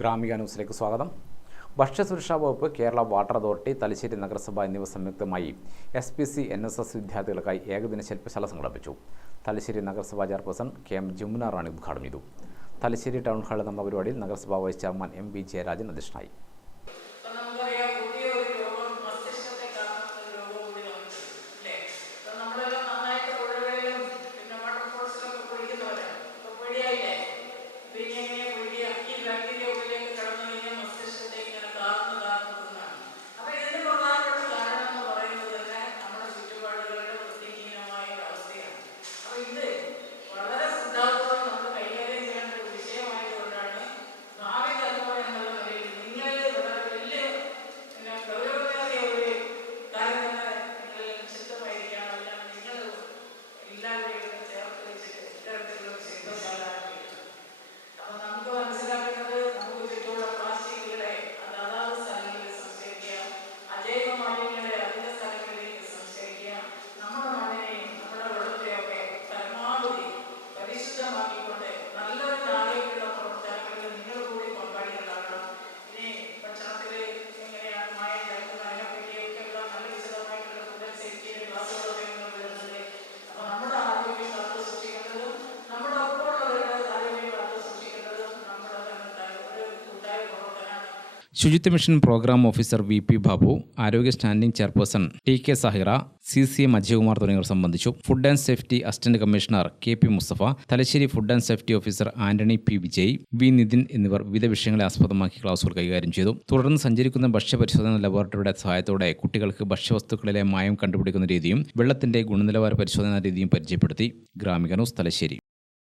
ഗ്രാമിക ന്യൂസിലേക്ക് സ്വാഗതം. ഭക്ഷ്യസുരക്ഷാ വകുപ്പ് കേരള വാട്ടർ അതോറിറ്റി തലശ്ശേരി നഗരസഭ എന്നിവ സംയുക്തമായി S P C N S S വിദ്യാർത്ഥികൾക്കായി ഏകദിന ശില്പശാല സംഘടിപ്പിച്ചു. തലശ്ശേരി നഗരസഭാ chairperson K M Jamuna Rani ഉദ്ഘാടനം ചെയ്തു. തലശ്ശേരി ടൗൺ ഹാളിൽ നടന്ന പരിപാടിയിൽ നഗരസഭാ vice chairman M B Jayarajan അധ്യക്ഷനായി. Yeah, നമുക്കറിയാം representó ശുചിത്വ mission programme officer V P Babu ആരോഗ്യ standing chairperson T K Sahira C C M Ajayakumar തുടങ്ങിയവർ സംബന്ധിച്ചു. Food and safety assistant commissioner K P Mustafa Thalassery food and safety officer Antony P Vijay V Nitin എന്നിവർ വിവിധ വിഷയങ്ങളെ ആസ്പദമാക്കി ക്ലാസുകൾ കൈകാര്യം ചെയ്തു. തുടർന്ന് സഞ്ചരിക്കുന്ന ഭക്ഷ്യപരിശോധന ലബോറട്ടറിയുടെ സഹായത്തോടെ കുട്ടികൾക്ക് ഭക്ഷ്യവസ്തുക്കളിലെ മായം കണ്ടുപിടിക്കുന്ന രീതിയും വെള്ളത്തിന്റെ ഗുണനിലവാര പരിശോധനാ രീതിയും പരിചയപ്പെടുത്തി. ഗ്രാമിക ന്യൂസ് തലശ്ശേരി.